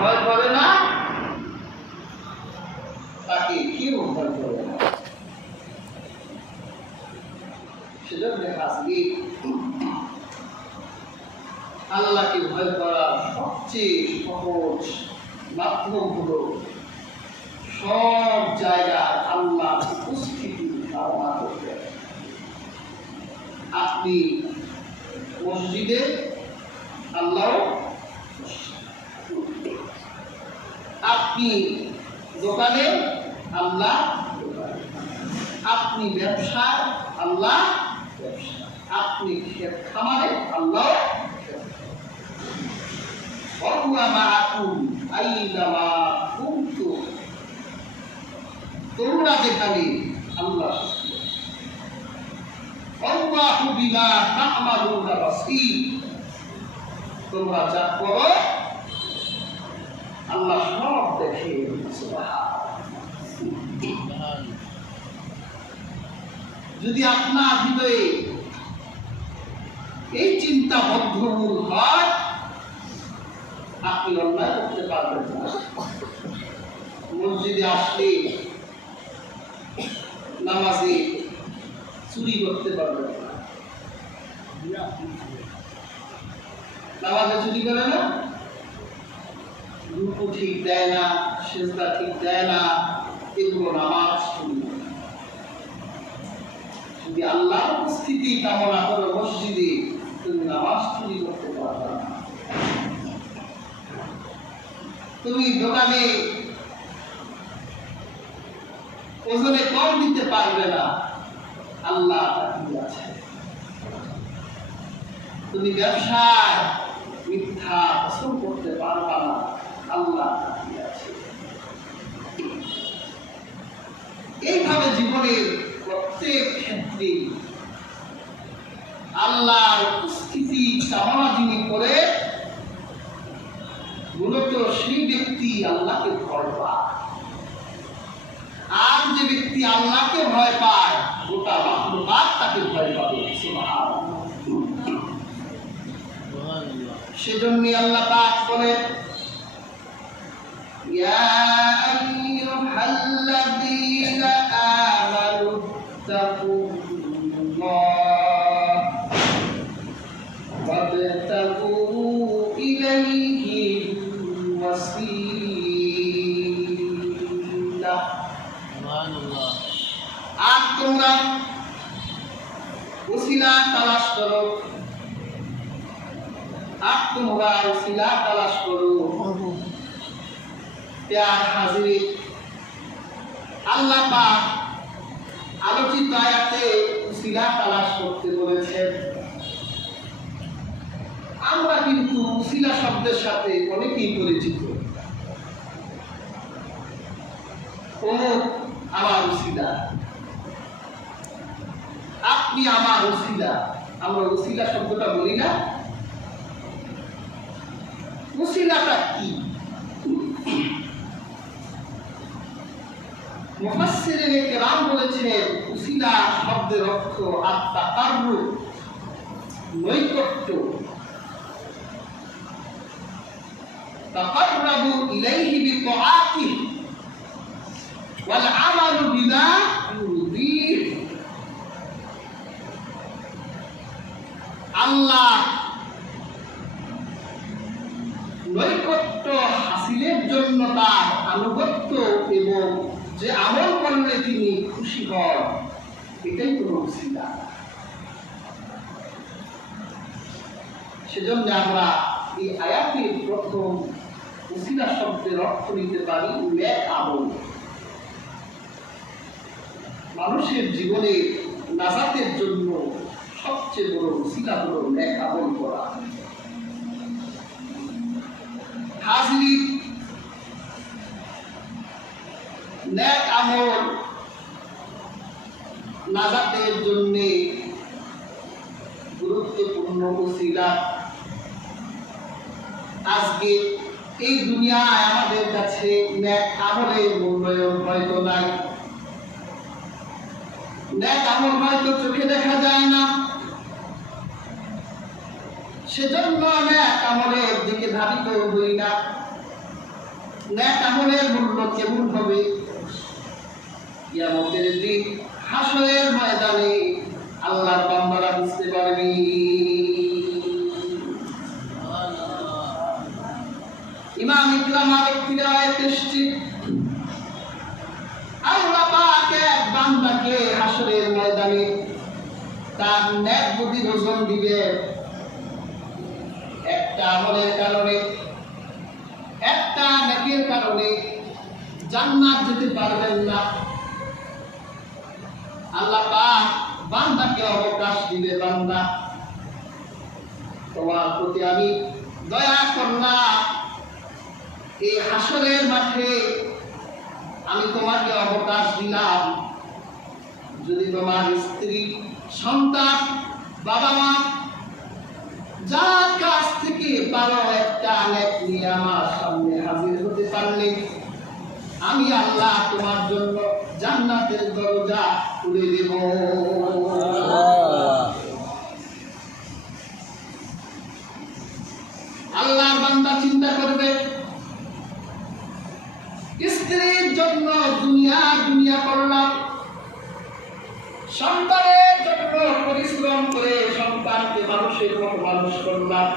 ভয় করে না, তাকে কেউ ভয় করে না। সেজন্য আজকে আল্লাহকে ভয় করার সবচেয়ে সহজ মাধ্যম হলো সব জায়গায় আল্লাহ উপস্থিতি ধারণা করতে। আপনি মসজিদে আল্লাহ, আপনি দোকানে আল্লাহ, আপনি ব্যবসায় আল্লাহ, আপনি খামারে আল্লাহ, তোমরা যেখানে আল্লাহ, তোমরা যা করো আল্লাহ সব দেখে। যদি আপনার হৃদয়ে এই চিন্তা বদ্ধমূল হয়, আপনি অন্যায় করতে পারবেন না। মসজিদে আসলে নামাজে চুরি করতে পারবেন না। নামাজে চুরি করে না, রুকু ঠিক দেয় না, সিজদা ঠিক দেয় না, এগুলো নামাজ চুরি। যদি আল্লাহর উপস্থিতি কামনা করো মসজিদে, তুমি নামাজ চুরি করতে পারবে না। তুমি দোকানে ওজনে কম দিতে পারবে না, আল্লাহ তাকিয়ে আছে। তুমি ব্যবসায় মিথ্যা পছন্দ করতে পারবে না, আল্লাহ তাকিয়ে আছে। এইভাবে জীবনের প্রত্যেক ক্ষেত্রে আল্লাহর উপস্থিতি কামনা যিনি করে, মূলত সেই ব্যক্তি আল্লাহকে ভয় পায়। আর যে ব্যক্তি আল্লাহকে ভয় পায়, গোটা মাখলুকাত তাকে ভয় পাবে। সুবহানাল্লাহ। সেজন্য আল্লাহ পাক বলেন, ইয়া আইয়ুহাল্লাযীনা আমানু তাকুল্লাহ ওয়াবতাগু ইলাইহি ওয়াসিলা। সুবহানাল্লাহ। আর তোমরা ওসিলা তালাশ করো, আর তোমরা ওসিলা তালাশ করো। প্যার হাজির, আল্লাহ পাক আলোচিত আয়াতে ওসিলা তালাশ করতে বলেছেন। আমরা কিন্তু ওসিলা শব্দের সাথে অনেকেই পরিচিত। আমার ওসিলা, আপনি আমার ওসিলা, আমরা ওসিলা শব্দটা বলি না। ওসিলাটা কি? মুফাসসিরিনে কেরাম বলেছেন, ওসিলা শব্দের অর্থ আত-তাকাররুব, নৈকট্য। তাকাররাবু ইলাইহি বিতাআতিহি ওয়াল আমালু বিমা ইউরদিহি। আল্লাহ নৈকট্য হাসিলের জন্য তার আনুগত্য এবং যে আমল করলে তিনি খুশি হন, এটাই কোনো ওসিলা। সেজন্য আমরা এই আয়াতের প্রথম ওসিলা শব্দের অর্থ নিতে পারি নেক আমল। মানুষের জীবনে নাজাতের জন্য সবচেয়ে বড় ওসিলা হলো নেক আমল করা। হাজির, নেক আমল নাজাতের জন্য গুরুত্বপূর্ণ ওসিলা। আজকে এই দুনিয়ায় আমাদের কাছে নেক আমলের মূল্যায়ন হয়তো নাই। নেক আমল হয়তো চোখে দেখা যায় না, সেজন্য নেক আমলের দিকে ধাবিত হই না। নেক আমলের মূল্য কেমন হবে কিয়ামতের দিন হাসরের ময়দানে আল্লাহর বান্দারা বুঝতে পারবে। ইমাম ইকরাম আরেকটি রায়াতে এসেছে আল্লাহ পাক এক বান্দাকে হাসরের ময়দানে তার নেক বুদ্ধির ওজন দিবে একটা আমলের কারণে, একটা নেকের কারণে জান্নাত যেতে পারবেন না। আল্লাহ পাক বান্দাকে অবকাশ দিবে, বান্দা তোমার প্রতি আমি দয়া করলাম, এই হাসরের মাঠে আমি তোমাকে অবকাশ দিলাম, যদি তোমার স্ত্রী সন্তান বাবা মা যার কাছ থেকে পারো একটা নেক নিয়ে আমার সামনে হাজির হতে পারলে আমি আল্লাহ তোমার জন্য জান্নাতের দরজা খুলে দেব। আল্লাহর বান্দা চিন্তা করবে স্ত্রীর জন্য দুনিয়া দুনিয়া করলাম, সন্তানের জন্য পরিশ্রম করে সন্তানকে মানুষের মতো মানুষ করলাম,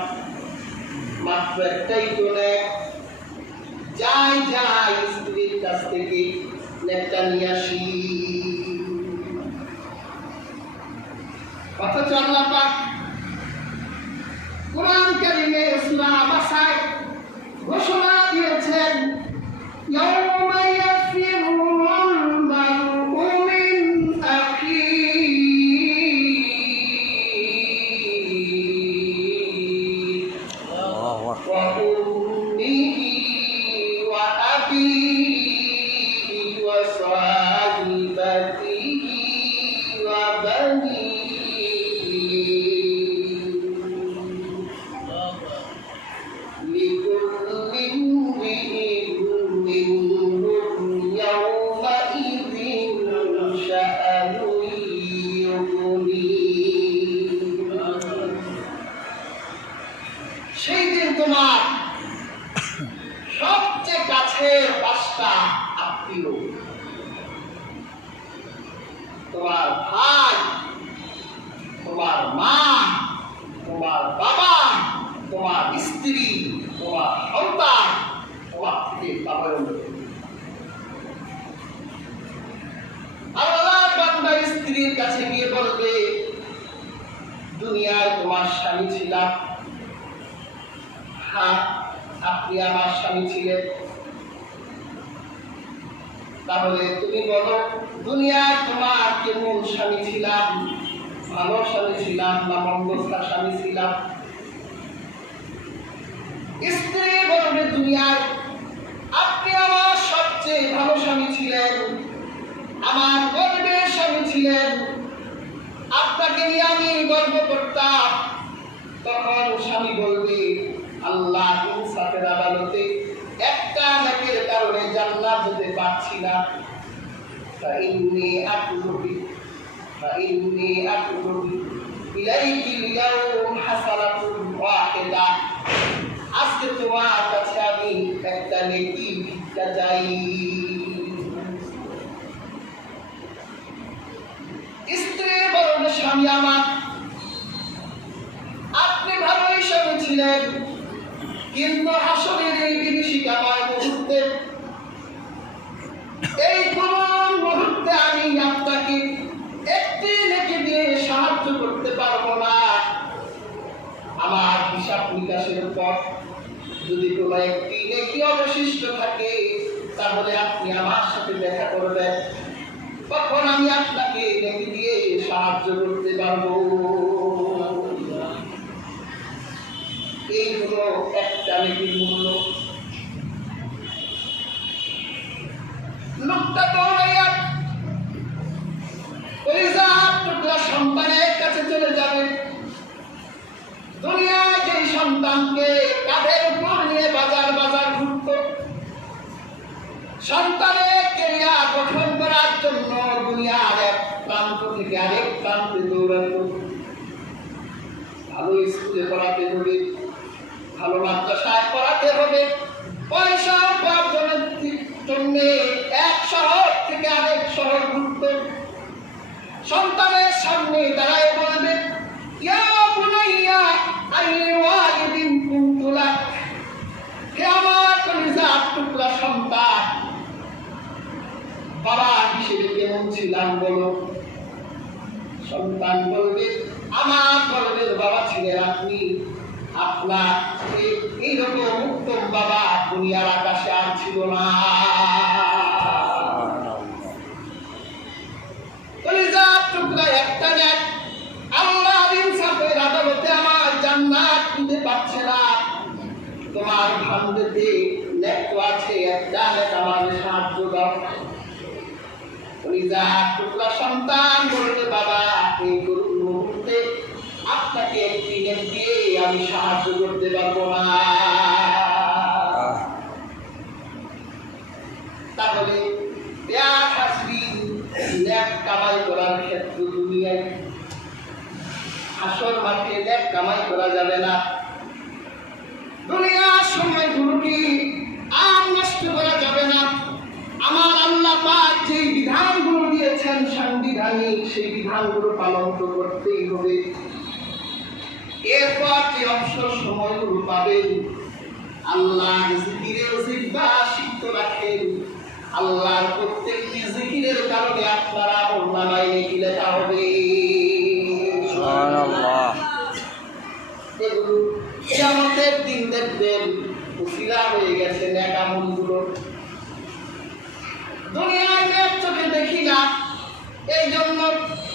মাত্র একটাই তো নেক, যাই যাই স্ত্রীর কাছ থেকে নেকটা নিয়ে আসি। অথচ আল্লাহ পাক কোরআন কারীমে সূরা আবাসায় ঘোষণা দিয়েছেন يوم يفر المرء من أخيه وأمه وأبيه وصاحبته وبنيه সেই দিন তোমার সবচেয়ে কাছের পাঁচটা আত্মীয়, তোমার ভাই, তোমার মা, তোমার বাবা, তোমার স্ত্রী, তোমার সন্তান, তোমার থেকে পাবেন। আল্লাহ বান্দা স্ত্রীর কাছে গিয়ে বলবে দুনিয়ায় তোমার স্বামী ছিলাম, হ্যাঁ আপনি আমার স্বামী ছিলেন, তাহলে তুমি বলো দুনিয়ায় তোমার কেমন স্বামী ছিলাম, ভালো স্বামী ছিলাম না মন্দ স্বামী ছিলাম? স্ত্রী বলবে দুনিয়ায় আপনি আমার সবচেয়ে ভালো স্বামী ছিলেন, আমার গর্বের স্বামী ছিলেন, আপনাকে নিয়ে আমি গর্ব করতাম। তখন স্বামী বলবে আল্লাহ ইনসাফের আদালতে একটা নেকের কারণে জান্নাত যেতে পারছি না, আজকে তোমার কাছে আমি একটা নেকি ভিক্ষা চাই। স্ত্রী বলবে স্বামী আমার আপনি ভালোই স্বামী ছিলেন, কিন্তু হাসরের এই বিভীষিকাময় মুহূর্তে, এই করুণ মুহূর্তে আমি আপনাকে একটি নেকি দিয়ে সাহায্য করতে পারবো না। আমার হিসাব নিকাশের পর যদি কোনো একটি নেকি অবশিষ্ট থাকে তাহলে আপনি আমার সাথে দেখা করবেন, তখন আমি আপনাকে নেকি দিয়ে সাহায্য করতে পারবো। এই হলো একটা নেকির মূল্য। লোকটা দৌড়াইয়া সন্তানের কাছে চলে যাবে। দুনিয়ায় যে সন্তানকে কাঁধের উপর নিয়ে বাজার বাজার ঘুরত, সন্তানের ক্যারিয়ার গঠন করার জন্য দুনিয়ার এক প্রান্ত থেকে আরেক প্রান্তে দৌড়াত। ভালো স্কুলে পড়াতে হবে, ভালো মাদ্রাসায় পড়াতে হবে, পয়সা উপার্জন সন্তানের সামনে দাঁড়ায় বলবে, ইয়া বুনাইয়া আইলি ওয়ালিদিন কুনতু লাক, হে আমার কলিজার টুকরা সন্তান, বাবা হিসেবে কেমন ছিলাম বলো। সন্তান বলবে, আমার গর্বের বাবা ছিলেন আপনি, আপনার এইরকম উত্তম বাবা দুনিয়ার আকাশে আর ছিল না। কলিজার টুকরা একটা নেক আল্লাহর ইনসাফের আদালতে আমার জান্নাত দিতে পারছে না, তোমার ভান্ডারে নেক তো আছে, একটা নেক আমার সাহায্য দাও। কলিজার টুকরা সন্তান বলবে, বাবা এই করুণ মুহূর্তে আপনাকে একটি নেক দিয়ে আমি সাহায্য করতে পারবো না। তাহলে নেক কামাই করার ক্ষেত্র দুনিয়ায়, হাসর মাঠে নেক কামাই করা যাবে না। দুনিয়ার সময়গুলোকে আর নষ্ট করা যাবে না। আমার আল্লাহ পাক যে বিধানগুলো দিয়েছেন সাংবিধানিক, সেই বিধানগুলো পালন তো করতেই হবে। এরপর যে অবসর সময়গুলো পাবেন, আল্লাহর জিকিরে জিহ্বা সিক্ত রাখেন। আল্লাহর প্রত্যেকটি জিকিরের কারণে আপনারা আমলনামায় নেকি লেখা হবে। সুবহানাল্লাহ। এগুলো কিয়ামতের দিন দেখবেন উসিলা হয়ে গেছে নেক আমলগুলো। দুনিয়ায় নেক চোখে দেখি না, এই জন্য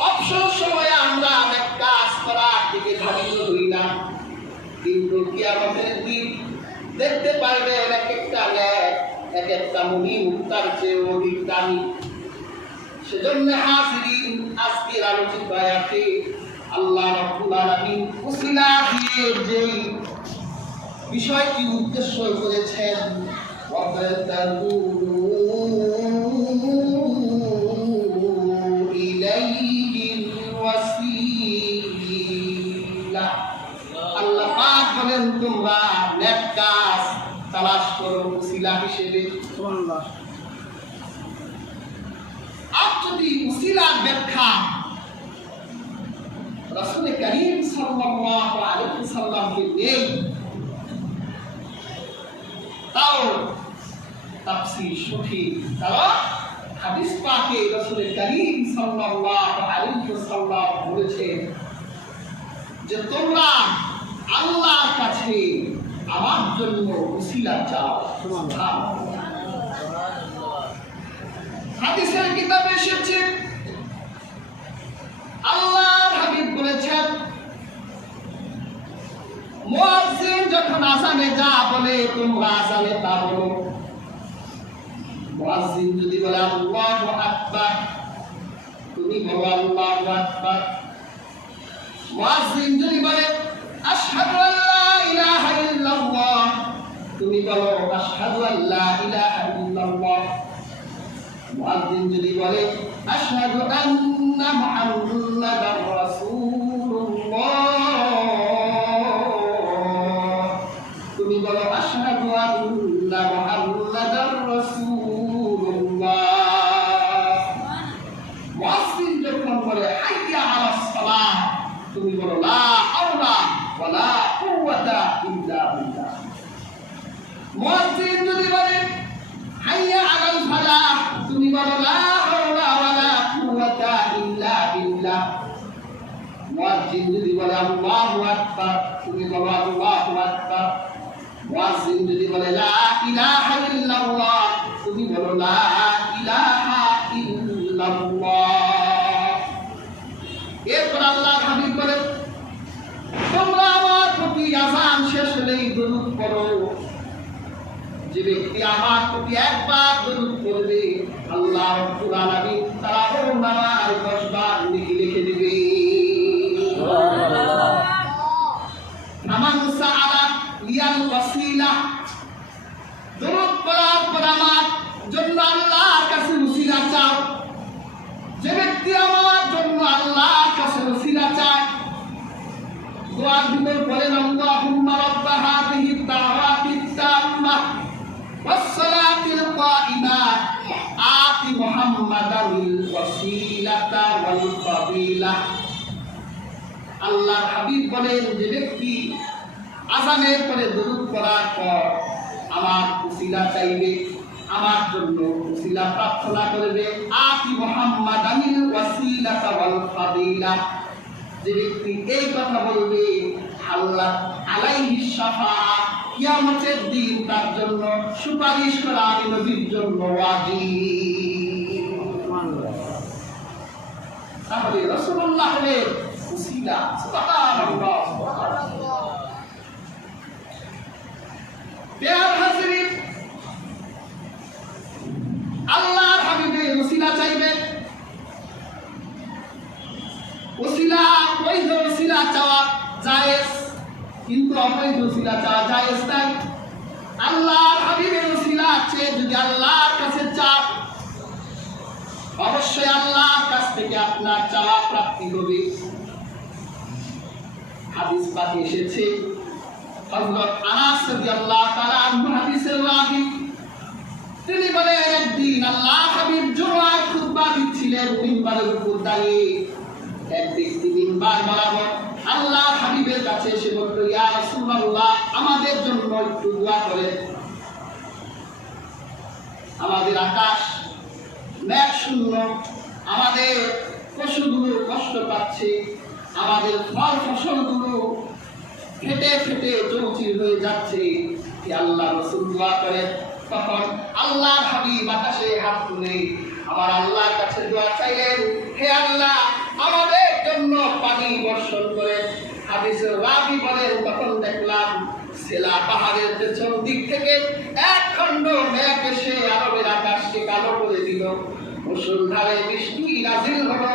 অবসর সময়ে আমরা অনেক কাজ করার দিকে ধাবিত হই না, কিন্তু কিয়ামতের দিন দেখতে পারবেন এক একটা নেক, এক একটা মুনি মুক্তার চেয়ে অধিক দামি। সেজন্য হাজিরিন, আজকের আলোচিত আয়াতে আল্লাহ রাব্বুল আলামিন উসিলা দিয়ে যেই বিষয়টি উদ্দেশ্য করেছেন, আল্লাহ পাক বলেন তোমরা নেক কাজ তালাশ করো উসিলা হিসেবে। আর যদি উসিলার ব্যাখ্যা রাসূল করিম সাল্লাল্লাহু আলাইহি ওয়াসাল্লামকে নেই, তাও তাফসীর সঠিক। কারণ হাদিস পাকে রাসূল করিম সাল্লাল্লাহু আলাইহি ওয়াসাল্লাম বলেছেন যে তোমরা আল্লাহর কাছে আমার জন্য উসিলা চাও। সুবহানাল্লাহ। হাদিসের কিতাবে এসেছে, আল্লাহর হাবিব বলেছেন, মুয়াজ্জিন যখন আযানে যা বলে তোমরা আযানে তা বলো। মুয়াজ্জিন যদি বলে আল্লাহু আকবার, তুমি বলো আল্লাহু আকবার। মুয়াজ্জিন যদি বলে আশহাদু আল্লা ইলাহা ইল্লাল্লাহ, তুমি বলো আশহাদু আল্লা ইলাহা ইল্লাল্লাহ। মুয়াজ্জিন যদি বলে আশহাদু আন্না মুহাম্মাদার রাসূলুল্লাহ, তুমি বলো আশহাদু আন্না মুহাম্মাদার রাসূলুল্লাহ। মুয়াজ্জিন যখন বলে হাইয়া আলাস সালাহ, তুমি বলো লা হাওলা ওয়ালা কুওয়াতা ইল্লা বিল্লাহ। মুয়াজ্জিন যদি বলে হাইয়া আলাল ফালাহ, তুমি বলো লা হাওলা ওয়ালা কুওয়াতা ইল্লা বিল্লাহ। মুয়াজ্জিন যদি বলে আল্লাহু আকবার, তুমি বলো আল্লাহু আকবার। মুয়াজ্জিন যদি বলে লা ইলাহা ইল্লাল্লাহ, তুমি বলো লা ইলাহা ইল্লাল্লাহ। এরপর আল্লাহর হাবিব বলেন, তোমরা আমার প্রতি আযান শেষ হলেই দরুদ পড়ো। যে ব্যক্তি আমার প্রতি একবার দরুদ পড়বে, আল্লাহ রাব্বুল আলামিন তার আমলনামায় 10 বার নেকি লিখে দিবে। সুবহানাল্লাহ। আমান সাআলা লিয়াল ওয়াসিলা, দরুদ পড়ার পর আমার জন্য আল্লাহর কাছে ওসিলা চাও। যে ব্যক্তি আমার জন্য আল্লাহর কাছে ওসিলা চায়, দোয়ার ভিতর বলেন আল্লাহুম্মা রাব্বা হাযিহি দাওয়াতিত তাম্মাহ ওয়াস সালাতিল কাইমা আতি আতি মুহাম্মাদানিল ওয়াসিলাতা ওয়াল ফাদিলা। আল্লাহর হাবিব বলেন, যে ব্যক্তি আযানের পরে দরুদ পড়ার পর আমার ওসিলা চাইবে, আমার জন্য ওসিলা প্রার্থনা করবে, আতি মুহাম্মাদানিল ওয়াসিলাতা ওয়াল ফাদিলা, যে ব্যক্তি এই কথা বলবে, আল্লাহ আলাইহি শাফাআহ, কিয়ামতের দিন তার জন্য সুপারিশ করা আমি নবীর জন্য ওয়াজিব। তাহলে রাসূলুল্লাহ হলেন ওসিলা। সুবহানাল্লাহ, সুবহানাল্লাহ। প্রিয় হাজিরিন, আল্লাহর হাবিবের ওসিলা চাইবেন। ওসিলা, বৈধ ওসিলা চাওয়া জায়েজ, কিন্তু অবৈধ ওসিলা চাওয়া জায়েজ নাই। আল্লাহর হাবিবের ওসিলা চেয়ে যদি আল্লাহর কাছে চান, অবশ্যই আল্লাহর কাছ থেকে আপনার চাওয়া প্রাপ্তি হবে। হাদিস পাকে এসেছে, হযরত আনাস রাদিয়াল্লাহু তাআলা আনহু হাদিসের রাবী, তিনি বলেন, একদিন আল্লাহর হাবিব জুমার খুতবা দিচ্ছিলেন, মিম্বারের উপর দাঁড়িয়ে এক ব্যক্তি মিম্বার বরাবর আল্লাহর হাবিবের কাছে এসে বলল, ইয়া রাসূলুল্লাহ, আমাদের জন্য একটু দোয়া করেন। আমাদের আকাশ মেঘ শূন্য, আমাদের পশুগুলো কষ্ট পাচ্ছে, আমাদের ফল ফসলগুলো ফেটে ফেটে চৌচির হয়ে যাচ্ছে। আল্লাহ রাসূল দোয়া করেন। তখন আল্লাহর হাবিব আকাশে হাত তুলে আমার আল্লাহর কাছে দোয়া চাইলেন, হে আল্লাহ, আমাদের জন্য পানি বর্ষণ করেন। হাদিসের রাবী বলেন, তখন দেখলাম সেলা পাহাড়ের পেছন দিক থেকে এক খণ্ড মেঘ এসে আরবের আকাশকে কালো করে দিল। মুষলধারে বৃষ্টি নাযিল হলো।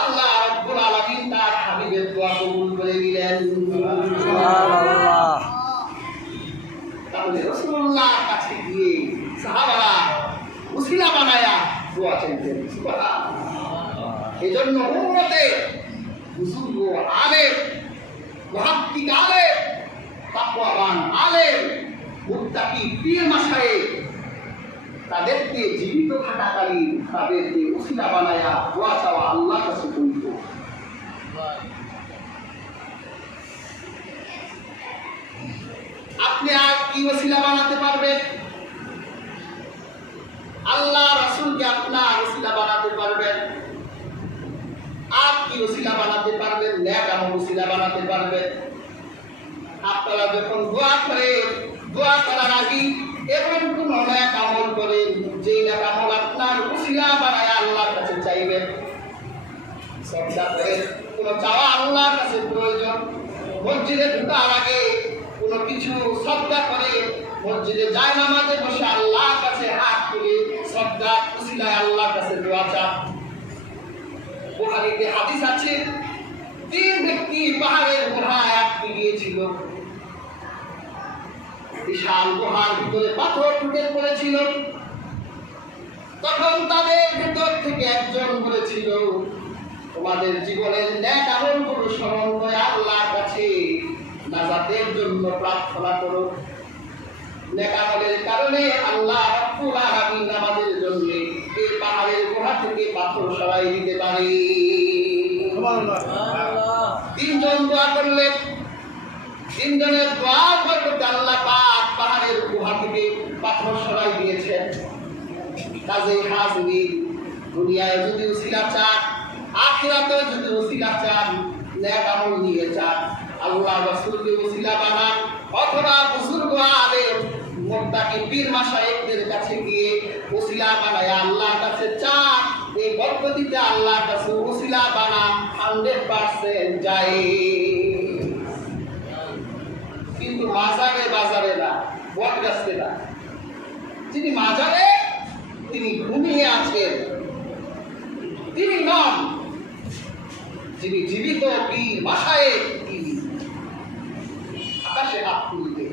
আল্লাহ রাব্বুল আলামিন তার হাবিবের দোয়া কবুল করে নিলেন। সুবহানাল্লাহ। তাহলে রাসূলুল্লাহর কাছে গিয়ে সাহাবারা ওসিলা বানায়া দোয়া চাইতেন। সুবহানাল্লাহ। এজন্য উম্মতের বুজুর্গ আলেম, মুহাক্কিক আলেম, তাকওয়াবান আলেম, মুত্তাকি পীর মাশায়েখ তাদেরকে জীবিত থাকাকালীন তাদেরকে ওসিলা বানায়া দোয়া চাওয়া আল্লাহর কাছে করত। আপনি আর কি ওসিলা বানাতে পারবেন? আল্লাহ রাসূলকে আপনার ওসিলা বানাতে পারবেন। আর কি ওসিলা বানাতে পারবেন? নেক আমল ওসিলা বানাতে পারবেন। আপনারা যখন দোয়া করেন, দোয়া করার আগে এমন কোন নেক আমল করেন যেই নেক আমল আপনার ওসিলা বানায় আল্লাহর কাছে চাইবেন। সদকা করেন, কোন চাওয়া আল্লাহর কাছে প্রয়োজন। মসজিদে ঢোকার আগে কোনো কিছু সদকা করে, মসজিদে যায় নামাজে বসে আল্লাহর কাছে হাত তুলে সদকা ওসিলায় আল্লাহর কাছে দোয়া চান। বুখারীতে হাদিস আছে, তিন ব্যক্তি পাহাড়ের গুহায় আটকে গিয়েছিল। বিশাল গুহার ভিতরে পাথর ঢুকে পড়েছিল। তখন তাদের ভিতর থেকে একজন বলেছিল, তোমাদের জীবনের নেক আমলগুলো স্মরণ করে আল্লাহর কাছে নাজাতের জন্য প্রার্থনা করো। নেক আমলের কারণে আল্লাহ রাব্বুল আলামিন আমাদের জন্য এই পাহাড়ের গুহা থেকে পাথর সরাই দিতে পারে। সুবহানাল্লাহ। তিনজন দোয়া করলেন। তিনজনের দোয়ার বরকতে আল্লাহ পাক পাহাড়ের গুহা থেকে পাথর সরাই দিয়েছেন। কাজেই হাজিরিন, দুনিয়ায় যদি ওসিলা চান, আখিরাতে যদি ওসিলা চান, নেক আমল নিয়ে চান, আল্লাহ রাসূলকে ওসিলা বানান, অথবা বুজুর্গ আলেম মুত্তাকি পীর মাশায়েখদের কাছে গিয়ে ওসিলা বানায় আল্লাহর কাছে চান। এই বরকতিতে আল্লাহর কাছে ওসিলা বানান 100% যায়। কিন্তু মাজারে বাজারে না, বট গাছতে না। যিনি মাজারে, তিনি ঘুমিয়ে আছেন, তিনি নন। যিনি জীবিত পীর মাশায়েখ, তিনি আকাশে হাত তুলবে,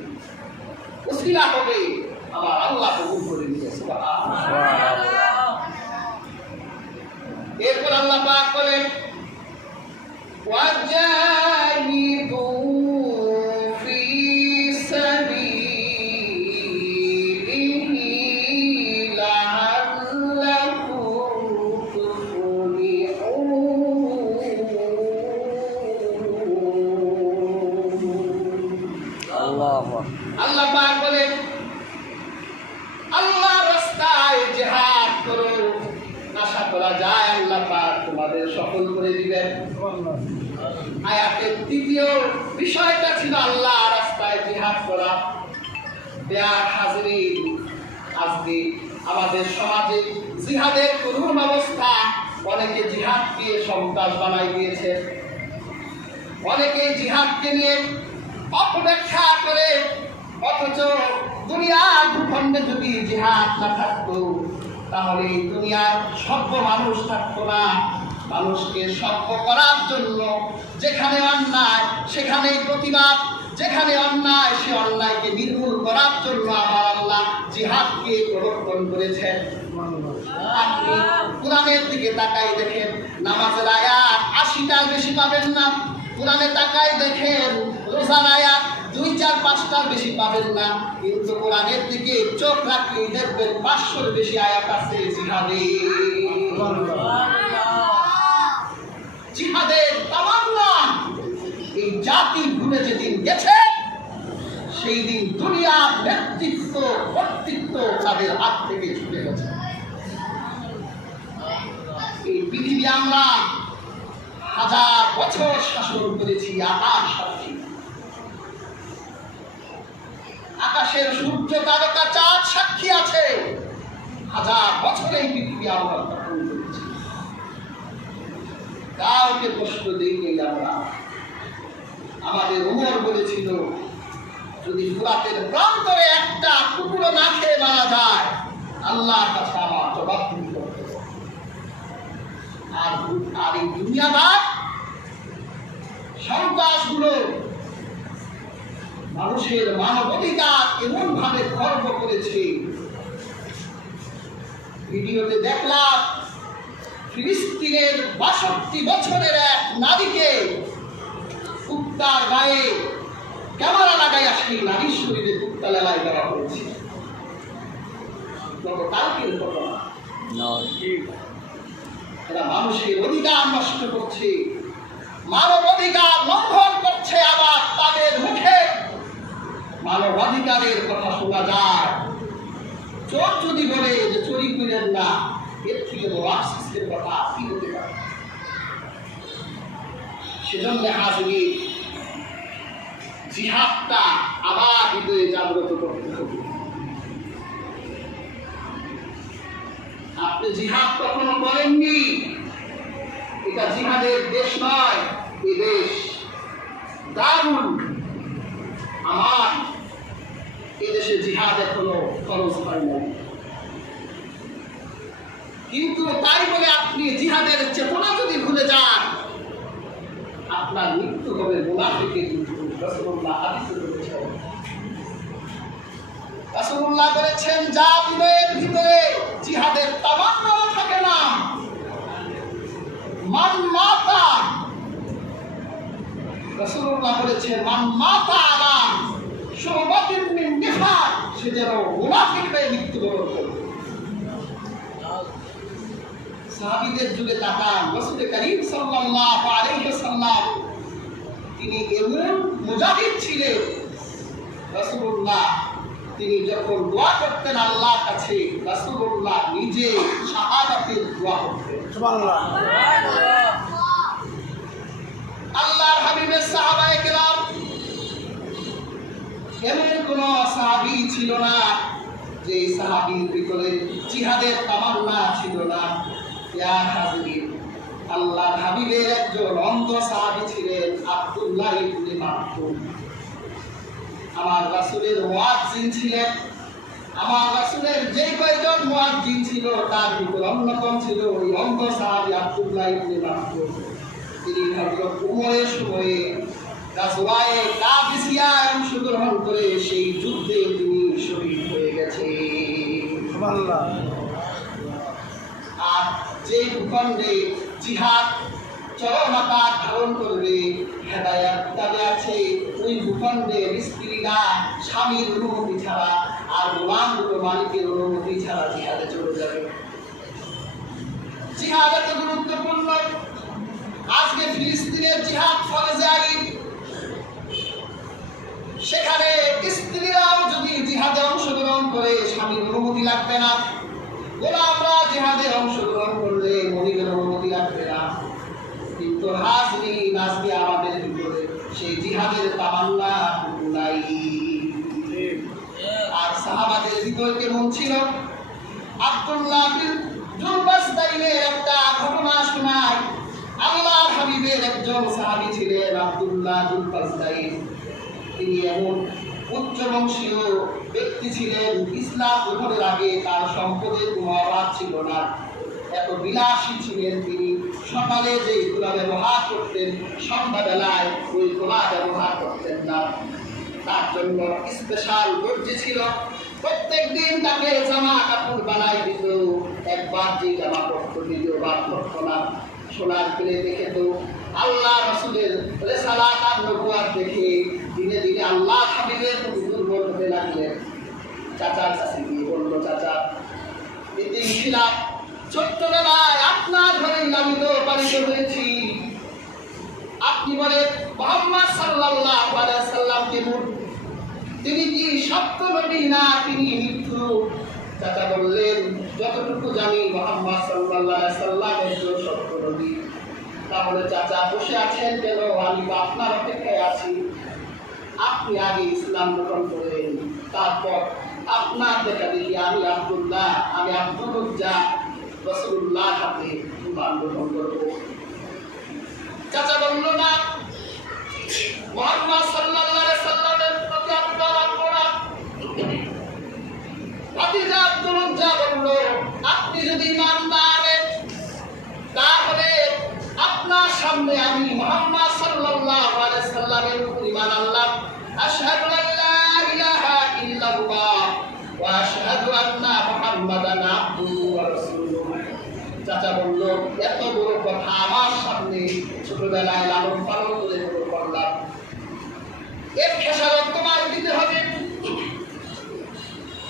ওসিলা হবে, আমার আল্লাহ কবুল করে নিবে। সুবহানাল্লাহ। এরপর আল্লাহ পাক বলেন, ওয়াজাহিদু ফি সাবিলিহি লাআল্লাকুম সফল করে দিবেন। আয়াতের তৃতীয় বিষয়টা ছিল আল্লাহ রাস্তায় জিহাদ করা। বেয়ার হাজিরিন, আজকে আমাদের সমাজে জিহাদের করুণ অবস্থা। অনেকে জিহাদকে সন্ত্রাস বানাই দিয়েছে, অনেকে জিহাদকে নিয়ে অপব্যাখ্যা করে। অথচ দুনিয়ার ভূখণ্ডে যদি জিহাদ না থাকতো তাহলে দুনিয়ার সভ্য মানুষ থাকতো না। মানুষকে সভ্য করার জন্য যেখানে অন্যায় সেখানেই প্রতিবাদ, যেখানে অন্যায় সে অন্যায়কে নির্মূল করার জন্য আমার আল্লাহ জিহাদকে প্রবর্তন করেছেন। আপনি কোরআনের দিকে তাকাই দেখেন, নামাজের আয়াত 80টার বেশি পাবেন না। কোরআনে তাকাই দেখেন, রোজার আয়াত 2-4-5টার বেশি পাবেন না। কিন্তু কোরআনের দিকে চোখ রাখলে দেখবেন 500-র বেশি আয়াত আছে জিহাদে। জিহাদের তামান্না এই জাতি ভুলে যেদিন গেছে সেই দিন দুনিয়ার নেতৃত্ব কর্তৃত্ব তাদের হাত থেকে ছুটে গেছে। এই পৃথিবী আমরা 1000 বছর শাসন করেছি। আকাশ সাক্ষী, আকাশের সূর্য তারকা চাঁদ সাক্ষী আছে। 1000 বছর এই পৃথিবী আমরা শাসন করেছি, কাউকে কষ্ট দিইনি আমরা। আমাদের ওমর বলেছিল, যদি ফুরাতের প্রান্তরে একটা কুকুরও না খেয়ে মারা যায় আল্লাহর কাছে আমার জবাব দিতে হবে। আর এই দুনিয়াদার সন্ত্রাসগুলো মানুষের মানবাধিকার এমন ভাবে খর্ব করেছে। ভিডিওতে দেখলাম ফিলিস্তিনের 62 বছরের এক নারীকে কুত্তার গায়ে ক্যামেরা লাগাইয়া সেই নারীর শরীরে কুত্তা লেলাই দেওয়া হয়েছে। কালকের ঘটনা। এরা মানুষের অধিকার নষ্ট করছে, মানব অধিকার লঙ্ঘন করছে। আবার তাদের মুখে মানবাধিকারের কথা শোনা যায়। চোর যদি বলে যে চুরি করেন না, এর থেকে বড় আফসোসের কথা কি হতে পারে? সেজন্য হাজির জিহাদটা আবার হৃদয়ে জাগ্রত করতে হবে। আপনি জিহাদ কখনো করেননি, এটা জিহাদের দেশ নয়, এই দেশ দারুণ। আমার এদেশে জিহাদ এখনো খরচ হয় না, কিন্তু তাই বলে আপনি জিহাদের চেতনা যদি ভুলে যান আপনার মৃত্যু হবে মুনাফিকের মৃত্যু। রাসূলুল্লাহ হাদিসে বলেছেন, রাসূলুল্লাহ বলেছেন, যা বিনয়ের ভিতরে জিহাদের তামান্না থাকে না, মান মাতা, রাসূলুল্লাহ বলেছেন, মান মাতা আলা শুবাতিন মিন নিফাক, সে যেন মুনাফিক হয়ে মৃত্যুবরণ করবে। সাহাবীদের যুগে তাকান, রাসূল করিম সাল্লাল্লাহু আলাইহি ওয়াসাল্লাম তিনি এমন মুজাহিদ ছিলেন। রাসূলুল্লাহ তিনি যখন দোয়া করতেন আল্লাহর কাছে, রাসূলুল্লাহ নিজে শাহাদাতের দোয়া করতেন। সুবহানাল্লাহ। আল্লাহর হাবিবের সাহাবায়ে কেরাম এমন কোন সাহাবী ছিল না যে সাহাবীর ভিতরে জিহাদের তামান্না ছিল না। ইয়া হাজিরিন, আল্লাহর হাবিবের একজন অন্ধ সাহাবী ছিলেন আব্দুল্লাহ ইবনে মাকতুম। আমার রাসূলের মুয়াজ্জিন ছিলেন। আমার রাসূলের যে কয়জন মুয়াজ্জিন ছিল তার ভিতর অন্যতম ছিল ওই অন্ধ সাহাবী আব্দুল্লাহ ইবনে মাকতুম। তিনি হযরত উমরের সময়ে গাজওয়ায়ে কাদিসিয়ায় অংশগ্রহণ করে সেই যুদ্ধে তিনি শহীদ হয়ে গেছেন। সুবহানাল্লাহ। আর যে ভূখণ্ডে জিহাদ চরম আকার ধারণ করবে, হেদায়াত কিতাবে আছে, ওই ভূখণ্ডের স্ত্রীরা স্বামীর অনুমতি ছাড়া আর গোলামগুলো মালিকের অনুমতি ছাড়া জিহাদে চলে যাবে। জিহাদ এত গুরুত্বপূর্ণ। আজকে ফিলিস্তিনের জিহাদ ফরজে আইন, সেখানে স্ত্রীরাও যদি জিহাদে অংশগ্রহণ করে স্বামীর অনুমতি লাগবে না। গোলামরা জিহাদে অংশগ্রহণ করলে মহিলার অনুমতি লাগবে না। কিন্তু হাজরিন আজকে আমাদের ভিতরে সেই জিহাদের তামান্না নাই। আর সাহাবাদের ভিতর কেমন ছিল? আব্দুল্লাহ বিন জুলবাস্তাইনের একটা ঘটনা শোনায়। আল্লাহর হাবিবের একজন সাহাবী ছিলেন আব্দুল্লাহ জুলবাস্তাইন। তিনি এমন উচ্চ বংশীয় ব্যক্তি ছিলেন, ইসলাম গ্রহণের আগে তার সম্পদের কোনো অভাব ছিল না। এত বিলাসী ছিলেন তিনি, সকালে যে গোলা ব্যবহার করতেন সন্ধ্যাবেলায় ওই গোলা ব্যবহার করতেন না। তার জন্য স্পেশাল দর্জি ছিল, প্রত্যেক দিন তাকে জামা কাপড় বানাই দিত। একবার যে জামা পরতো দ্বিতীয়বার পরতো না। সোনার পেলে দেখে তো আল্লাহ রসুলের রেসালাত আর নবুয়াত দেখে দিনে দিনে আল্লাহ হাবিবের প্রতি দুর্বল হতে লাগলেন। চাচার কাছে গিয়ে বলল, চাচা এদিন ছিলাম ছোট্টবেলায় আপনার ঘরে লালিত পালিত হয়েছি। আপনি বলেন মুহাম্মদ সাল্লাল্লাহু আলাইহি সাল্লাম কেমন? তিনি কি সত্য নবী না তিনি মিথ্যু? চাচা বললেন, যতটুকু জানি মুহাম্মদ সাল্লাল্লাহু আলাইহি সাল্লাম একজন সত্য নবী। তাহলে চাচা বসে আছেন কেন? আমি আপনার অপেক্ষায় আছি। আপনি আগে ইসলাম গ্রহণ করেন, তারপর আপনার দেখা দেখি আমি আব্দুল্লাহ, আমি আব্দুল উজ্জা রাসূলুল্লাহ হাতে ঈমান গ্রহণ করব। চাচা বলল না, মুহাম্মদ সাল্লাল্লাহু আলাইহি সাল্লামের প্রতি আপনার অপরাধ। ভাতিজা আব্দুল উজ্জা বলল, আপনি যদি ঈমান না আনেন তাহলে আপনার সামনে আমি মুহাম্মদ সাল্লাল্লাহু আলাইহি সাল্লামের উপর ঈমান আনলাম। আশহাদু আল্লা ইলাহা ইল্লাল্লাহ ওয়া আশহাদু আন্না মুহাম্মাদান আবদুহু ওয়া রাসূলুহু। চাচা বলল, এত বড় কথা আমার সামনে ছোটবেলায় লালন পালন করে বড় করলাম, এর খেসারত তোমার দিতে হবে।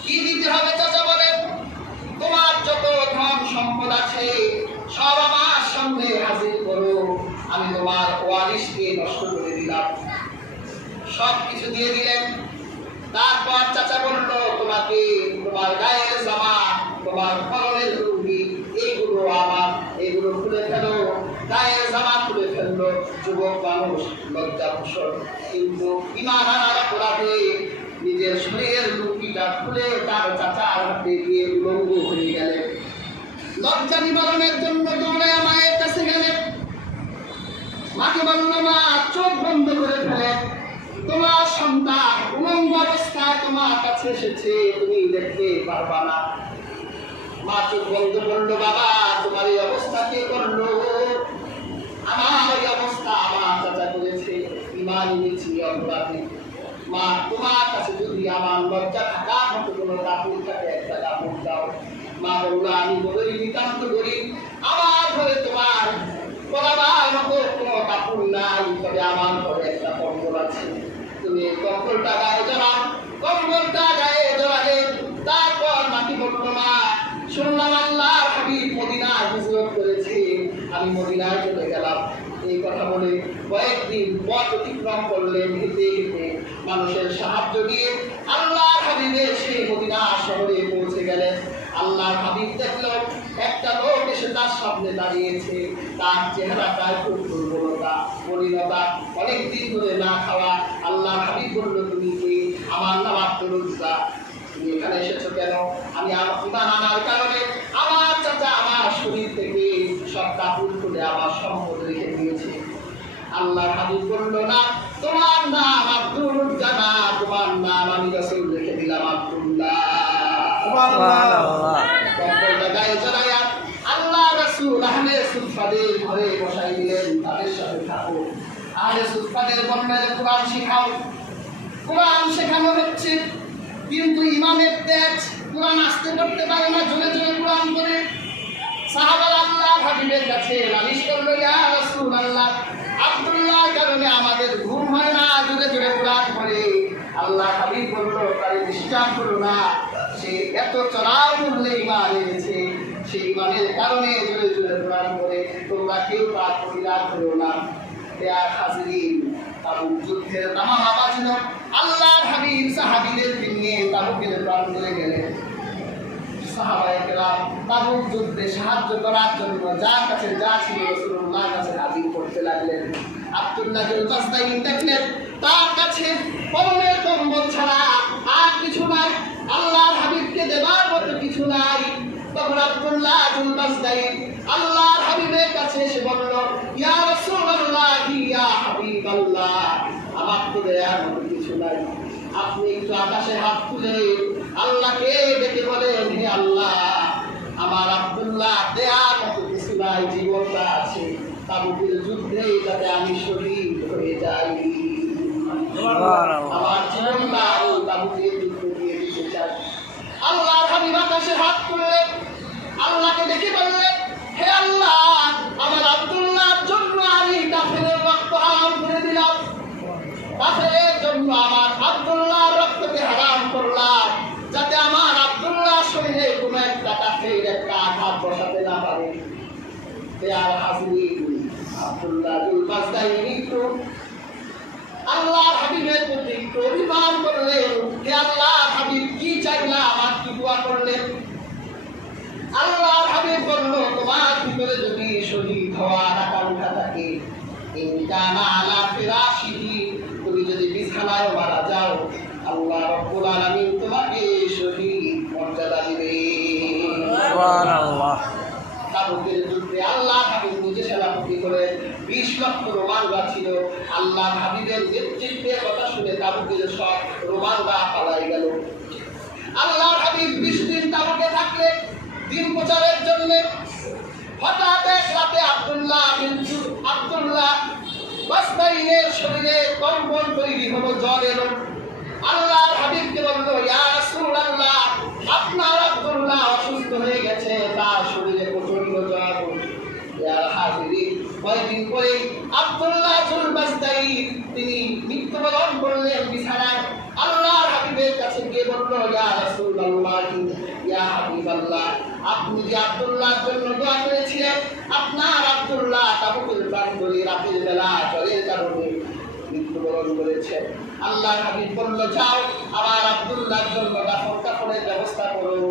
কি দিতে হবে চাচা বলেন? তোমার যত ধন সম্পদ আছে সব আমার সামনে হাজির করো, আমি তোমার ওয়ারিসকে নষ্ট করে দিলাম। সব কিছু দিয়ে দিলেন। তারপর চাচা বলল, তোমাকে তোমার গায়ের জামা, তোমার পরনের লুঙ্গি এইগুলো আমার, এগুলো খুলে ফেলো। গায়ের জামা খুলে ফেললো। যুবক মানুষ লজ্জা ভূষণ, কিন্তু ঈমান আনার অপরাধে নিজের শরীরের লুঙ্গিটা খুলে তার চাচার হাতে দিয়ে উলঙ্গ হয়ে গেলেন। লজ্জা নিবারণের জন্য দৌড়ে মায়ের কাছে গেলেন। মাকে বলল, মা চোখ বন্ধ করে ফেলেন, তোমার সন্তান উলঙ্গ অবস্থায় তোমার কাছে এসেছে, তুমি দেখতে পারবা না। মা চোখ বন্ধ করলো। বাবা, তোমার এই অবস্থা কে করলো? আমার এই অবস্থা আমার চাচা করেছে, ঈমান এনেছি অপরাধী। মা, তোমার কাছে যদি আমার লজ্জা থাকার মতো কোনো কাপড় থাকে একটা কাপড় দাও। মা বললো, আমি গরিব, নিতান্ত গরিব, আমার ঘরে তোমার বলাবার মতো কোনো কাপড় নাই, তবে আমার ঘরে একটা কম্বল আছে, তুমি কম্বলটা গায়ে জড়াও। কম্বলটা গায়ে জড়ালে তারপর মাটি বললো, মা শুনলাম আল্লাহর হাবিব মদিনায় হিজরত করেছে, আমি মদিনায় চলে গেলাম। এই কথা বলে কয়েকদিন পথ অতিক্রম করলেন, হেঁটে হেঁটে মানুষের সাহায্য দিয়ে আল্লাহর হাবিবের সেই মদিনা শহরে পৌঁছে গেলেন। আল্লাহর হাবিব দেখলো একটা লোক এসে তার সামনে দাঁড়িয়েছে। তার চেহারাটায় খুব দুর্বলতা, মলিনতা, অনেকদিন ধরে না খাওয়া। আল্লাহর হাবিব বলল, তুমি কি? আমার নাম আব্দুল উজ্জা। তুমি এখানে এসেছো কেন? আমি ঈমান আনার কারণে আমার চাচা আমার শরীর থেকে সব কাপড় খুলে আমার সম্পদ রেখে দিয়েছে। আল্লাহর হাবিব বলল, না, তোমার নাম আব্দুল উজ্জা না, তোমার নাম আমি রাসূল রেখে দিলাম আব্দুল্লাহ। কম্বলটা গায়ে জড়াইয়া আল্লাহ রাসূল আহলে সুফাদের ঘরে বসাই দিলেন, তাদের সাথে থাকো। আহলে সুফাদের বললেন, কোরআন শেখাও। কোরআন শেখানো হচ্ছে, কিন্তু ইমামের তেজ, কোরআন আসতে করতে পারে না, জোরে জোরে কোরআন করে। সাহাবারা আল্লাহর হাবিবের কাছে নালিশ করলো, ইয়া রাসূলুল্লাহ, আব্দুল্লাহর কারণে আমাদের ঘুম হয় না, জোরে জোরে কোরআন করে। আল্লাহ হাবিব বলল, তারে বিশ্বাস করো না, সে এত চড়াও মূল্যে ঈমান এনেছে, সেই ঈমানের কারণে জোরে জোরে কোরআন করে। তোমরা কেউ তার প্রতিরাগ করো না। আর হাজিরিন, তাবুক যুদ্ধের দামামা বাজল। আল্লাহর হাবিব সাহাবীদেরকে নিয়ে তাবুকের প্রান্তরে গেলেন। সাহাবায়ে কেরাম তাবুক যুদ্ধে সাহায্য করার জন্য যার কাছে যা ছিল রাসূলুল্লাহর কাছে হাজির করতে লাগলেন। আব্দুল্লাহ বিন বাসতাইন দেখলেন তার কাছে পরনের কম্বল ছাড়া আর কিছু নাই, আল্লাহর হাবিবকে দেবার মতো কিছু নাই। তখন আব্দুল্লাহ বিন বাসতাইন আল্লাহর হাবিবের কাছে এসে বলল, ইয়া রাসূলুল্লাহ, ইয়া হাবিবাল্লাহ, আমার তো দেয়ার মতো কিছু নাই। আপনি একটু আকাশে হাত তুলে আল্লাহকে ডেকে বলেন, হে আল্লাহ, আমার আব্দুল্লাহ দেয়ার মতো কিছু নাই, জীবনটা আছে, তাবুকের যুদ্ধে যাতে আমি শহীদ হয়ে যাই, আমার জীবনটা ওই তাবুকের যুদ্ধ দিয়ে দিতে চাই। আল্লাহর হাবিব আকাশে হাত তুলে আল্লাহকে ডেকে বললেন, হে আল্লাহ, আমার আব্দুল্লাহর জন্য আমি কাফেরের রক্ত হারাম করে দিলাম, কাফেরের জন্য আমার আব্দুল্লাহর রক্তকে হারাম করলাম, যাতে আমার আব্দুল্লাহ শরীরে কোনো একটা কাফের একটা আঘাত বসাতে না পারে। আর হাজির আব্দুল্লাহ বিন বাসতাইন তো আল্লাহর হাবিবের প্রতি অভিমান করলেন, হে আল্লাহর হাবিব, কি চাইলা, আমার কি দোয়া করলেন? আল্লাহর হাবিব বলল, তোমার ভিতরে যদি শহীদ হওয়ার আকাঙ্ক্ষা থাকে, ইনকানা আলা ফিরাশিহি, তুমি যদি বিছানায় মারা যাও, আল্লাহ রাব্বুল আলামিন তোমাকে শহীদ মর্যাদা দিবেন। সুবহানাল্লাহ। তাবুকের যুদ্ধে আল্লাহ হাবিব নিজে সেনাপতি করে 20 লক্ষ রোমানরা ছিল। আল্লাহ হাবিবের নেতৃত্বের কথা শুনে তাবুকের সব রোমানরা পালাই গেল। আল্লাহ হাবিব 20 দিন তাবুকে থাকলে দিন প্রচারের জন্য হঠাৎ এক রাতে আব্দুল্লাহ বাসতাইনের শরীরে কম্পন তৈরি হলো, জ্বর এলো। আল্লাহর হাবিবকে বলল, ইয়া রাসূলুল্লাহ, আপনার আব্দুল্লাহ অসুস্থ হয়ে গেছে, তার শরীরে প্রচন্ড জ্বর। ইয়া হাজিরিন, কয়েকদিন পরে আব্দুল্লাহ বিন বাসতাইন তিনি মৃত্যুবরণ করলেন বিছানায়। আল্লাহর হাবিবের কাছে গিয়ে বলল, ইয়া রাসূলুল্লাহ, ইয়া হাবিবাল্লাহ, আপনি যে আব্দুল্লাহর জন্য দোয়া করেছিলেন, আপনার আব্দুল্লাহ তাবুকের প্রান্তরে রাতের বেলা জ্বরের কারণে মৃত্যুবরণ করেছেন। আল্লাহর হাবিব বলল, যাও আমার আব্দুল্লাহর জন্য কাফনের ব্যবস্থা করো।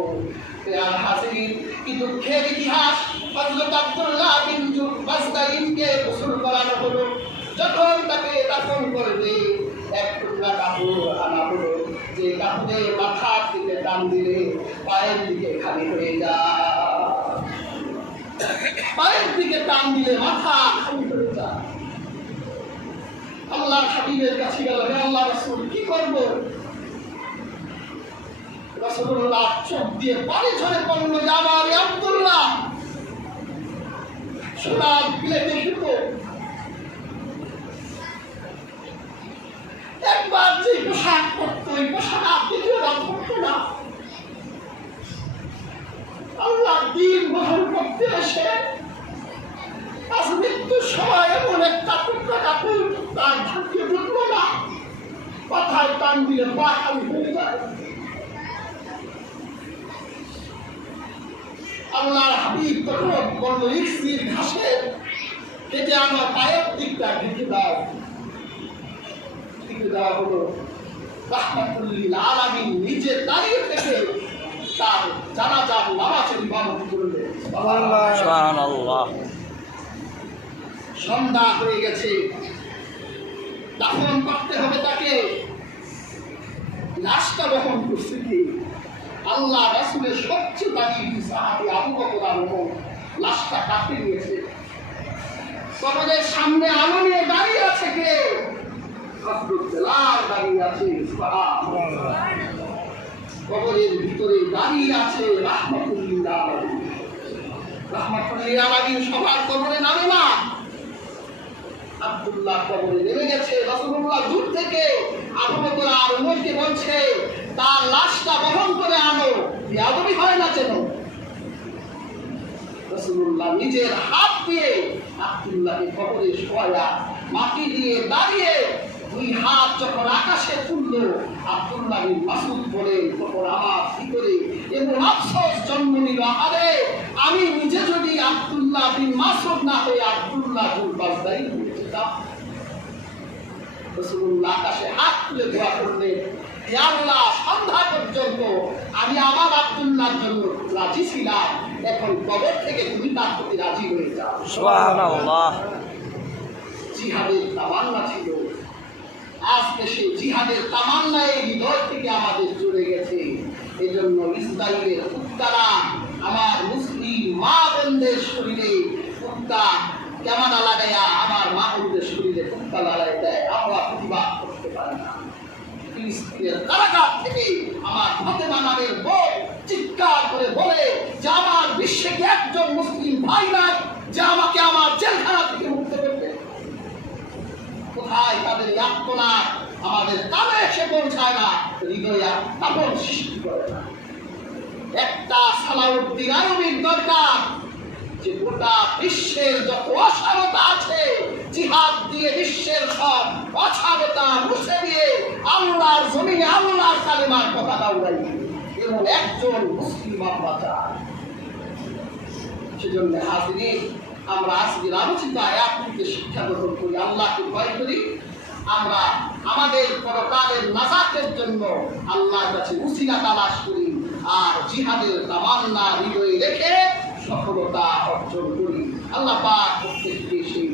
আর হাজিরিন, কি দুঃখের ইতিহাস! হযরত আব্দুল্লাহ বিন বাসতাইনকে গোসল করানো হলো। যখন তাকে দাফন করবে, এক টুকরা কাপড় আনা হলো, যে কাপড়ে মাথার দিকে টান দিলে পায়ের দিকে খালি হয়ে যায়, পায়ের দিকে টান দিলে মাথা খালি হয়ে যায়। আল্লাহর হাবিবের কাছে গেল, হে আল্লাহ রাসূল, কি করব? রাসূলুল্লাহ চোখ দিয়ে পানি ঝরে পড়ল, আমার আব্দুল্লাহ সোনার প্লেটে খেতো, একবার যে পোশাক পরতো, ওই পোশাক দ্বিতীয়বার পরতো না। আল্লাহ দিন বহন করতে এসে আজ মৃত্যুর সময় এমন একটা টুকরা কাপড় তার ঢাকিয়ে ঢুকলো না, মাথায় টান দিয়ে পা খালি হয়ে যায়। আল্লাহর হাবিব তখন বলল, ইকসির ঘাসে কেটে আমার পায়ের দিকটা ঢেকে দাও। ঢেকে দেওয়া হলো। রাহমাতুল্লিল আলামিন নিজে দাঁড়িয়ে থেকে তার জানাজার নামাজের ইমামতি করলেন। সুবহানাল্লাহ। সন্ধ্যা হয়ে গেছে, দাফন করতে হবে তাকে। লাশটা বহন করছে কি? আল্লাহ রাসূলের সবচেয়ে দামি সাহাবী আবু বকর আর-রহমান লাশটা কাঁধে নিয়েছে। কবরের সামনে আলো নিয়ে দাঁড়িয়ে আছে কে? হযরত বেলাল দাঁড়িয়ে আছে। সুবহানাল্লাহ। কবরের ভিতরে দাঁড়িয়ে আছে রাহমাতুল্লিল আলামিন। রাহমাতুল্লিল আলামিন সবার কবরে নামে না, আব্দুল্লাহ কবরে নেমে গেছে। রাসূলুল্লাহ দূর থেকে আবু বকর আর ওমরকে বলছে, তার লাশটা বহন করে আনো। বেয়াদবি হয় না যেন? রাসূলুল্লাহ নিজের হাত দিয়ে আব্দুল্লাহকে কবরে শোয়া, মাটি দিয়ে দাঁড়িয়ে দুই হাত যখন আকাশে তুলল, আব্দুল্লাহ বিন মাসউদ বলেন, তখন আমার ভিতরে এমন আফসোস জন্ম নিল, আরে আমি নিজে যদি আব্দুল্লাহ বিন মাসউদ না হয়ে আব্দুল্লাহ বিন বাসতাইন হয়ে যেতাম। রাসূলুল্লাহ আকাশে হাত তুলে দোয়া করলেন, হে আল্লাহ, সন্ধ্যা পর্যন্ত আমি আমার আব্দুল্লাহর জন্য রাজি ছিলাম, এখন কবর থেকে তুমি তার প্রতি রাজি হয়ে যাও। সুবহানাল্লাহ। জিহাদের তামান্না ছিল, আজকে সেই জিহাদের তামান্না এই হৃদয় থেকে আমাদের জুড়ে গেছে। এই জন্য ইসরায়েলের কুত্তারা আমার মুসলিম মা বোনদের শরীরে কুত্তা ক্যামেরা লাগাইয়া আমার মা বোনদের শরীরে কুত্তা লাগাই দেয়, আমরা প্রতিবাদ করতে পারি না। ফিলিস্তিনের কারাগার থেকে আমার ফাতেমা নামের বউ চিৎকার করে বলে যে আমার বিশ্বে কি একজন মুসলিম ভাই নাই যে আমাকে আমার জেলখানা থেকে মুক্ত করবে? কোথায় তাদের আত্মনাদ আমাদের কানে এসে পৌঁছায় না, হৃদয়ে কাপড় সৃষ্টি করে না। একটা সালাউদ্দিন আইয়ুবীর দরকার যে গোটা বিশ্বের যত অসারতা আছে জিহাদ দিয়ে বিশ্বের সব অসারতা মুছে দিয়ে আল্লাহর জমিনে আল্লাহর কালিমার পতাকা উড়াইবে, এমন একজন মুসলিম আমরা চাই। সেজন্য হাজিরিন, আমরা আজকের আলোচিত আয়াত থেকে শিক্ষা গ্রহণ করি, আল্লাহকে ভয় করি, আমরা আমাদের পরকালের নাজাতের জন্য আল্লাহর কাছে উসিলা তালাশ করি, আর জিহাদের তামান্না হৃদয়ে রেখে সফলতা অর্জন করি। আল্লাহ পাক প্রত্যেককে সেই